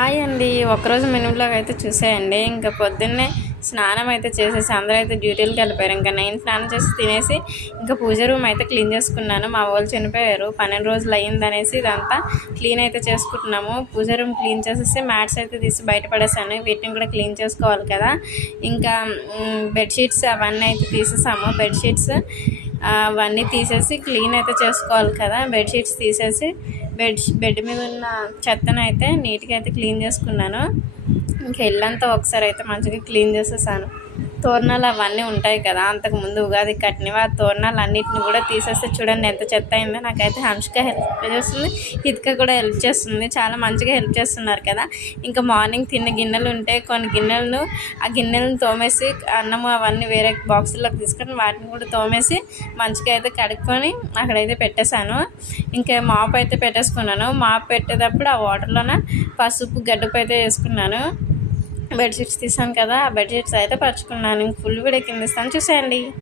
Hi అండి. ఒకరోజు mini blog అయితే చూసేయండి. ఇంకా పొద్దున్నే స్నానం అయితే చేసేసి అందరూ అయితే డ్యూటీలకు వెళ్ళిపోయారు. ఇంకా నేను స్నానం చేసి తినేసి ఇంకా పూజ రూమ్ అయితే క్లీన్ చేసుకున్నాను. మా వాళ్ళు చనిపోయారు, 12 రోజులు అయ్యిందనేసి ఇదంతా క్లీన్ అయితే చేసుకుంటున్నాము. పూజ రూమ్ క్లీన్ చేసేసి మ్యాట్స్ అయితే తీసి బయటపడేసాను. వీటిని కూడా క్లీన్ చేసుకోవాలి కదా. ఇంకా బెడ్షీట్స్ అవన్నీ అయితే తీసేసాము. బెడ్షీట్స్ అవన్నీ తీసేసి క్లీన్ అయితే చేసుకోవాలి కదా. బెడ్షీట్స్ తీసేసి బెడ్ మీద ఉన్న చెత్తను అయితే నీట్గా అయితే క్లీన్ చేసుకున్నాను. ఇంకా ఇల్లంతా ఒకసారి అయితే మంచిగా క్లీన్ చేసేసాను. తోరణాలు అవన్నీ ఉంటాయి కదా, అంతకుముందు ఉగాది కట్టినవి. ఆ తోరణాలు అన్నింటిని కూడా తీసేస్తే చూడండి ఎంత చెత్త అయిందో. నాకైతే హంషిక హెల్ప్ చేస్తుంది, హితిక కూడా హెల్ప్ చేస్తుంది. చాలా మంచిగా హెల్ప్ చేస్తున్నారు కదా. ఇంకా మార్నింగ్ తిన్న గిన్నెలు ఉంటే కొన్ని గిన్నెలను ఆ గిన్నెలను తోమేసి అన్నము అవన్నీ వేరే బాక్సుల్లోకి తీసుకొని వాటిని కూడా తోమేసి మంచిగా అయితే కడుక్కొని అక్కడైతే పెట్టేశాను. ఇంకా మాప్ అయితే పెట్టేసుకున్నాను. మాప్ పెట్టేటప్పుడు ఆ వాటర్లోనే పసుపు గడ్డపు అయితే వేసుకున్నాను. బెడ్షీట్స్ తీసాను కదా, ఆ బెడ్షీట్స్ అయితే పరుచుకున్నాను. ఫుల్ వీడియో కింద ఇస్తాను చూసేయండి.